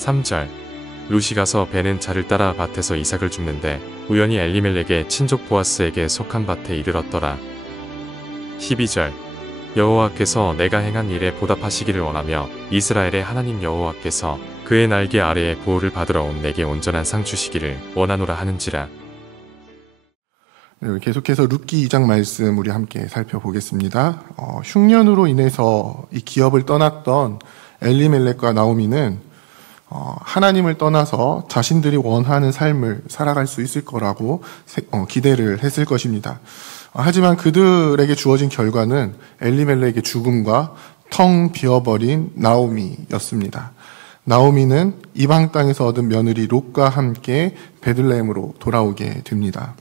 3절. 룻이 가서 베는 자를 따라 밭에서 이삭을 줍는데 우연히 엘리멜렉의 친족 보아스에게 속한 밭에 이르렀더라. 12절. 여호와께서 내가 행한 일에 보답하시기를 원하며 이스라엘의 하나님 여호와께서 그의 날개 아래에 보호를 받으러 온 내게 온전한 상 주시기를 원하노라 하는지라. 네, 계속해서 룻기 2장 말씀 우리 함께 살펴보겠습니다. 흉년으로 인해서 이 기업을 떠났던 엘리멜렉과 나오미는 하나님을 떠나서 자신들이 원하는 삶을 살아갈 수 있을 거라고 기대를 했을 것입니다. 하지만 그들에게 주어진 결과는 엘리멜렉의 죽음과 텅 비어버린 나오미였습니다. 나오미는 이방 땅에서 얻은 며느리 롯과 함께 베들레헴으로 돌아오게 됩니다.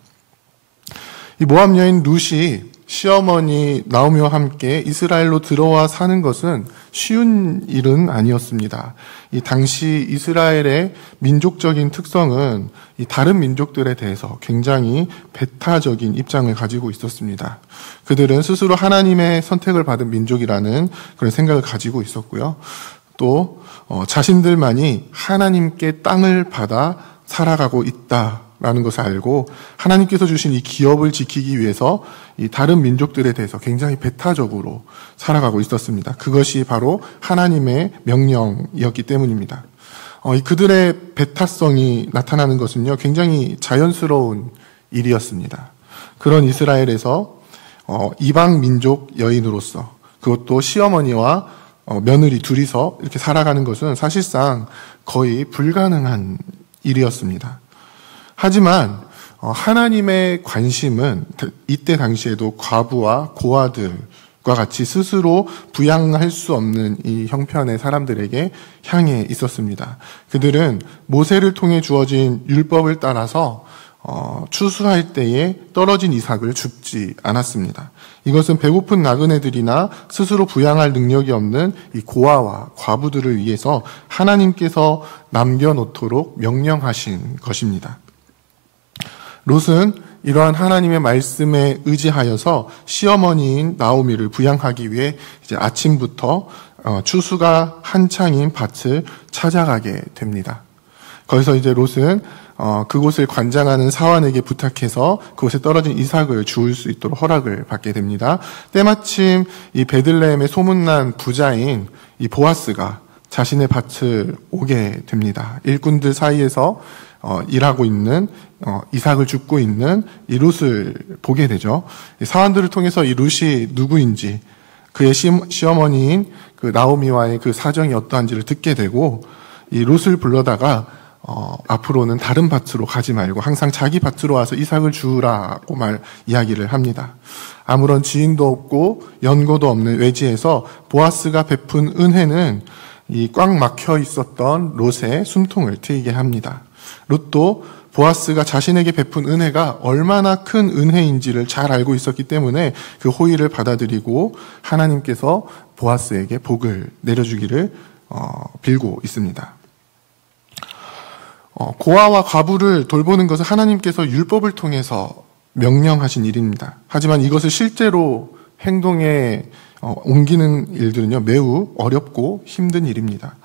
이 모압 여인 룻이 시어머니 나오미와 함께 이스라엘로 들어와 사는 것은 쉬운 일은 아니었습니다. 이 당시 이스라엘의 민족적인 특성은 이 다른 민족들에 대해서 굉장히 배타적인 입장을 가지고 있었습니다. 그들은 스스로 하나님의 선택을 받은 민족이라는 그런 생각을 가지고 있었고요. 또 자신들만이 하나님께 땅을 받아 살아가고 있다라는 것을 알고 하나님께서 주신 이 기업을 지키기 위해서 이 다른 민족들에 대해서 굉장히 배타적으로 살아가고 있었습니다. 그것이 바로 하나님의 명령이었기 때문입니다. 그들의 배타성이 나타나는 것은요, 굉장히 자연스러운 일이었습니다. 그런 이스라엘에서 이방 민족 여인으로서 그것도 시어머니와 며느리 둘이서 이렇게 살아가는 것은 사실상 거의 불가능한 일이었습니다. 하지만 하나님의 관심은 이때 당시에도 과부와 고아들과 같이 스스로 부양할 수 없는 이 형편의 사람들에게 향해 있었습니다. 그들은 모세를 통해 주어진 율법을 따라서 추수할 때에 떨어진 이삭을 줍지 않았습니다. 이것은 배고픈 나그네들이나 스스로 부양할 능력이 없는 이 고아와 과부들을 위해서 하나님께서 남겨놓도록 명령하신 것입니다. 롯은 이러한 하나님의 말씀에 의지하여서 시어머니인 나오미를 부양하기 위해 이제 아침부터 추수가 한창인 밭을 찾아가게 됩니다. 거기서 이제 롯은 그곳을 관장하는 사환에게 부탁해서 그곳에 떨어진 이삭을 주울 수 있도록 허락을 받게 됩니다. 때마침 이 베들레헴의 소문난 부자인 이 보아스가 자신의 밭을 오게 됩니다. 일꾼들 사이에서 일하고 있는 이삭을 줍고 있는 이 룻을 보게 되죠. 사환들을 통해서 이 룻이 누구인지 그의 시어머니인 그 나오미와의 그 사정이 어떠한지를 듣게 되고 이 룻을 불러다가 앞으로는 다른 밭으로 가지 말고 항상 자기 밭으로 와서 이삭을 주라고 이야기를 합니다. 아무런 지인도 없고 연고도 없는 외지에서 보아스가 베푼 은혜는 이 꽉 막혀 있었던 롯의 숨통을 트이게 합니다. 롯도 보아스가 자신에게 베푼 은혜가 얼마나 큰 은혜인지를 잘 알고 있었기 때문에 그 호의를 받아들이고 하나님께서 보아스에게 복을 내려주기를 빌고 있습니다. 고아와 과부를 돌보는 것은 하나님께서 율법을 통해서 명령하신 일입니다. 하지만 이것을 실제로 행동에 옮기는 일들은요, 매우 어렵고 힘든 일입니다.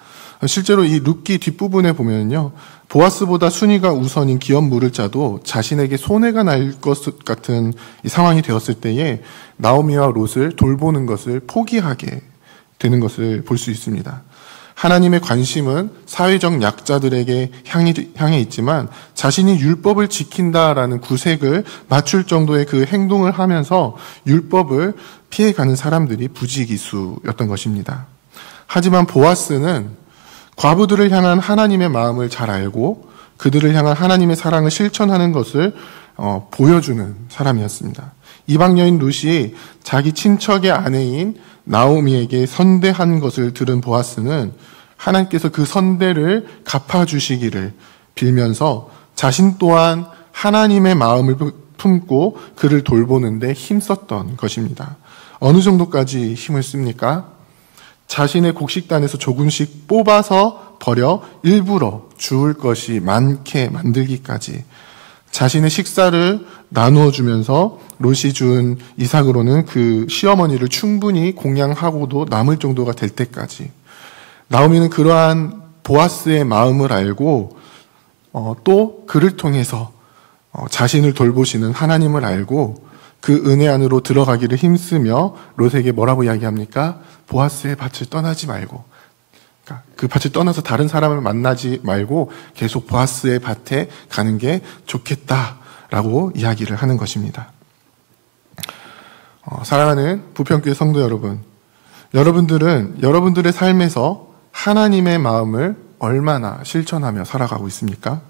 실제로 이 룻기 뒷부분에 보면요, 보아스보다 순위가 우선인 기업 물을 자도 자신에게 손해가 날 것 같은 이 상황이 되었을 때에 나오미와 롯을 돌보는 것을 포기하게 되는 것을 볼 수 있습니다. 하나님의 관심은 사회적 약자들에게 향해 있지만 자신이 율법을 지킨다라는 구색을 맞출 정도의 그 행동을 하면서 율법을 피해가는 사람들이 부지기수였던 것입니다. 하지만 보아스는 과부들을 향한 하나님의 마음을 잘 알고 그들을 향한 하나님의 사랑을 실천하는 것을 보여주는 사람이었습니다. 이방 여인 룻이 자기 친척의 아내인 나오미에게 선대한 것을 들은 보아스는 하나님께서 그 선대를 갚아주시기를 빌면서 자신 또한 하나님의 마음을 품고 그를 돌보는데 힘썼던 것입니다. 어느 정도까지 힘을 씁니까? 자신의 곡식단에서 조금씩 뽑아서 버려 일부러 주울 것이 많게 만들기까지 자신의 식사를 나누어 주면서 롯이 준 이삭으로는 그 시어머니를 충분히 공양하고도 남을 정도가 될 때까지 나오미는 그러한 보아스의 마음을 알고 또 그를 통해서 자신을 돌보시는 하나님을 알고 그 은혜 안으로 들어가기를 힘쓰며 롯에게 뭐라고 이야기합니까? 보아스의 밭을 떠나지 말고, 그러니까 그 밭을 떠나서 다른 사람을 만나지 말고 계속 보아스의 밭에 가는 게 좋겠다라고 이야기를 하는 것입니다. 사랑하는 부평교회 성도 여러분, 여러분들은 여러분들의 삶에서 하나님의 마음을 얼마나 실천하며 살아가고 있습니까?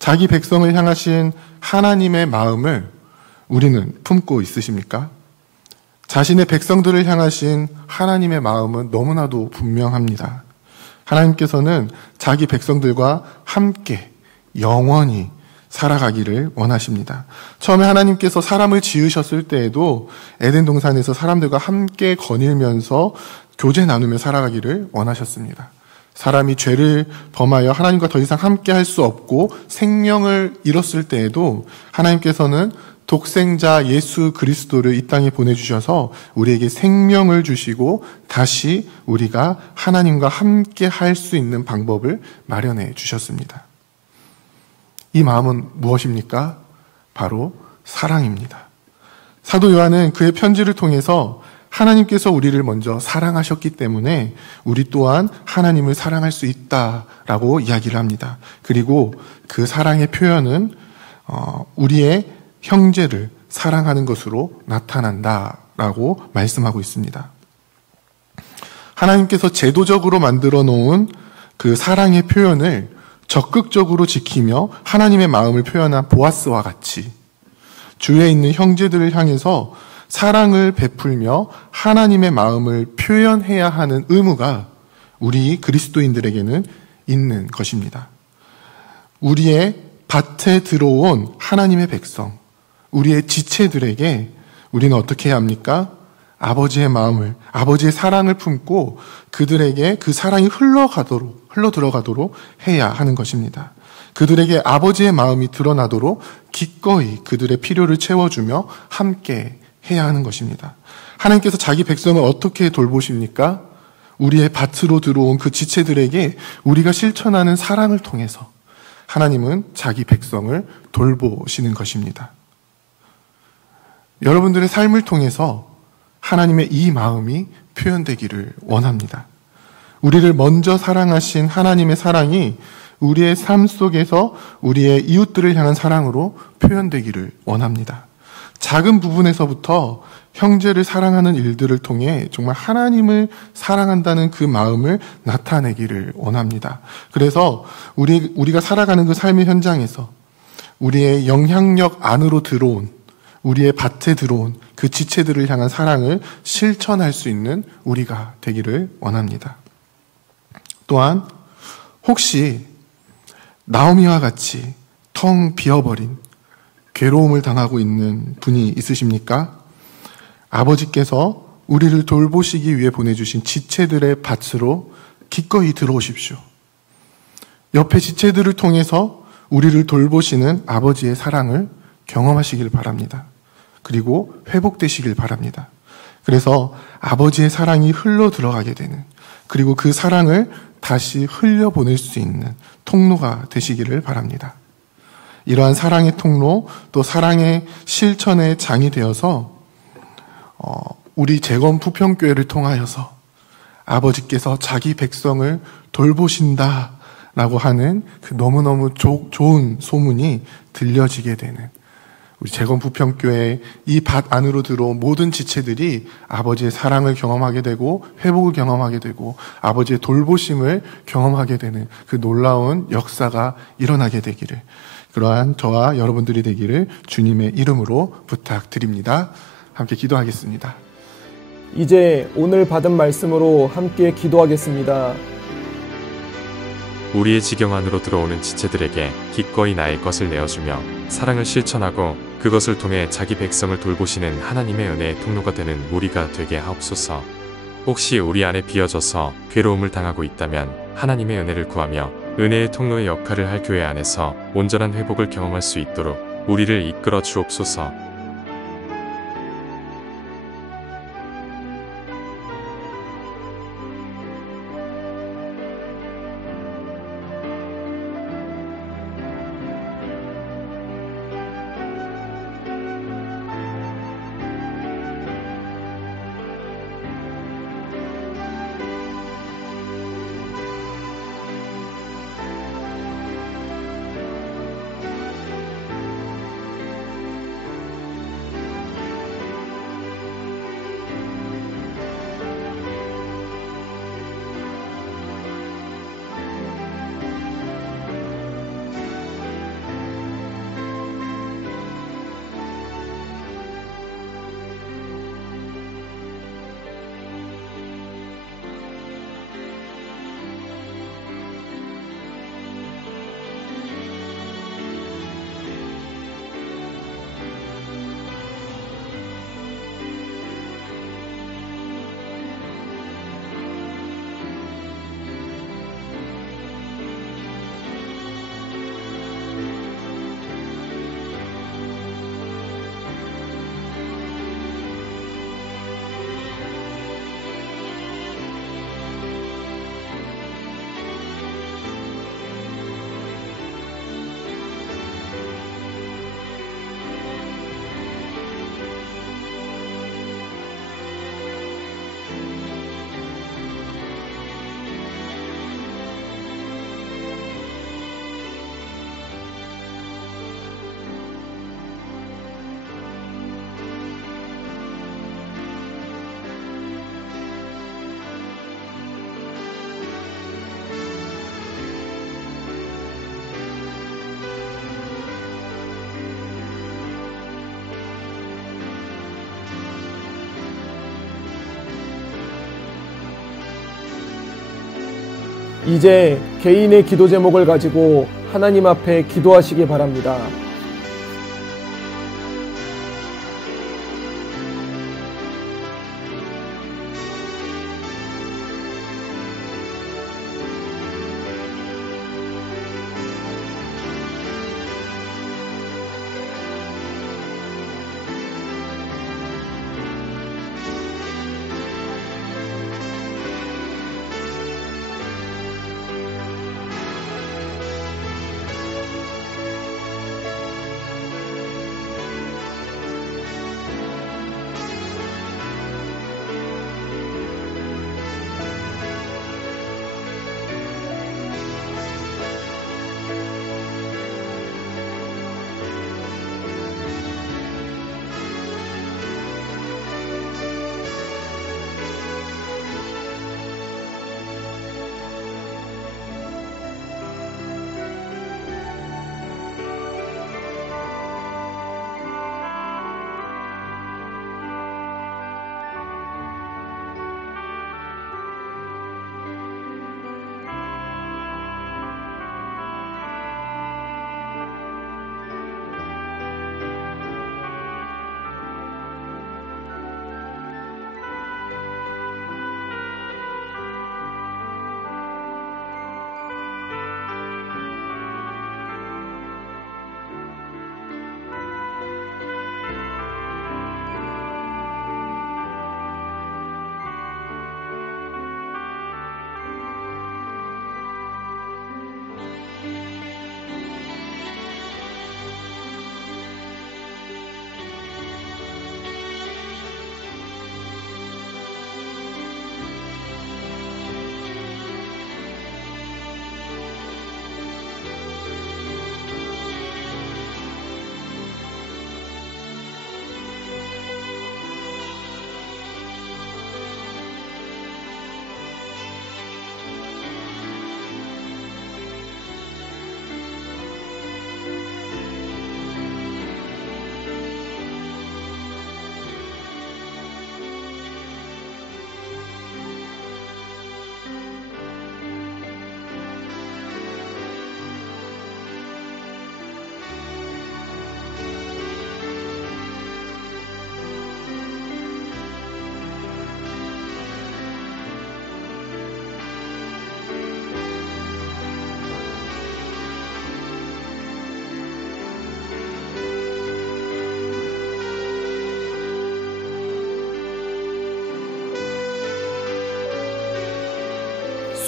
자기 백성을 향하신 하나님의 마음을 우리는 품고 있으십니까? 자신의 백성들을 향하신 하나님의 마음은 너무나도 분명합니다. 하나님께서는 자기 백성들과 함께 영원히 살아가기를 원하십니다. 처음에 하나님께서 사람을 지으셨을 때에도 에덴 동산에서 사람들과 함께 거닐면서 교제 나누며 살아가기를 원하셨습니다. 사람이 죄를 범하여 하나님과 더 이상 함께 할 수 없고 생명을 잃었을 때에도 하나님께서는 독생자 예수 그리스도를 이 땅에 보내주셔서 우리에게 생명을 주시고 다시 우리가 하나님과 함께 할 수 있는 방법을 마련해 주셨습니다. 이 마음은 무엇입니까? 바로 사랑입니다. 사도 요한은 그의 편지를 통해서 하나님께서 우리를 먼저 사랑하셨기 때문에 우리 또한 하나님을 사랑할 수 있다라고 이야기를 합니다. 그리고 그 사랑의 표현은 우리의 형제를 사랑하는 것으로 나타난다라고 말씀하고 있습니다. 하나님께서 제도적으로 만들어 놓은 그 사랑의 표현을 적극적으로 지키며 하나님의 마음을 표현한 보아스와 같이 주위에 있는 형제들을 향해서 사랑을 베풀며 하나님의 마음을 표현해야 하는 의무가 우리 그리스도인들에게는 있는 것입니다. 우리의 밭에 들어온 하나님의 백성, 우리의 지체들에게 우리는 어떻게 해야 합니까? 아버지의 마음을, 아버지의 사랑을 품고 그들에게 그 사랑이 흘러 들어가도록 해야 하는 것입니다. 그들에게 아버지의 마음이 드러나도록 기꺼이 그들의 필요를 채워주며 함께 해야 하는 것입니다. 하나님께서 자기 백성을 어떻게 돌보십니까? 우리의 밭으로 들어온 그 지체들에게 우리가 실천하는 사랑을 통해서 하나님은 자기 백성을 돌보시는 것입니다. 여러분들의 삶을 통해서 하나님의 이 마음이 표현되기를 원합니다. 우리를 먼저 사랑하신 하나님의 사랑이 우리의 삶 속에서 우리의 이웃들을 향한 사랑으로 표현되기를 원합니다. 작은 부분에서부터 형제를 사랑하는 일들을 통해 정말 하나님을 사랑한다는 그 마음을 나타내기를 원합니다. 그래서 우리가 살아가는 그 삶의 현장에서 우리의 영향력 안으로 들어온, 우리의 밭에 들어온 그 지체들을 향한 사랑을 실천할 수 있는 우리가 되기를 원합니다. 또한 혹시 나오미와 같이 텅 비어버린 괴로움을 당하고 있는 분이 있으십니까? 아버지께서 우리를 돌보시기 위해 보내주신 지체들의 밭으로 기꺼이 들어오십시오. 옆에 지체들을 통해서 우리를 돌보시는 아버지의 사랑을 경험하시길 바랍니다. 그리고 회복되시길 바랍니다. 그래서 아버지의 사랑이 흘러 들어가게 되는, 그리고 그 사랑을 다시 흘려보낼 수 있는 통로가 되시기를 바랍니다. 이러한 사랑의 통로, 또 사랑의 실천의 장이 되어서 우리 재건 부평교회를 통하여서 아버지께서 자기 백성을 돌보신다라고 하는 그 너무너무 좋은 소문이 들려지게 되는, 우리 재건 부평교회 이 밭 안으로 들어온 모든 지체들이 아버지의 사랑을 경험하게 되고 회복을 경험하게 되고 아버지의 돌보심을 경험하게 되는 그 놀라운 역사가 일어나게 되기를, 그러한 저와 여러분들이 되기를 주님의 이름으로 부탁드립니다. 함께 기도하겠습니다. 이제 오늘 받은 말씀으로 함께 기도하겠습니다. 우리의 지경 안으로 들어오는 지체들에게 기꺼이 나의 것을 내어주며 사랑을 실천하고 그것을 통해 자기 백성을 돌보시는 하나님의 은혜의 통로가 되는 우리가 되게 하옵소서. 혹시 우리 안에 비어져서 괴로움을 당하고 있다면 하나님의 은혜를 구하며 은혜의 통로의 역할을 할 교회 안에서 온전한 회복을 경험할 수 있도록 우리를 이끌어 주옵소서. 이제 개인의 기도 제목을 가지고 하나님 앞에 기도하시기 바랍니다.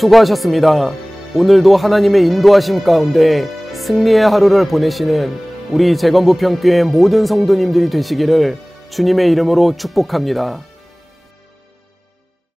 수고하셨습니다. 오늘도 하나님의 인도하심 가운데 승리의 하루를 보내시는 우리 재건부평교회 모든 성도님들이 되시기를 주님의 이름으로 축복합니다.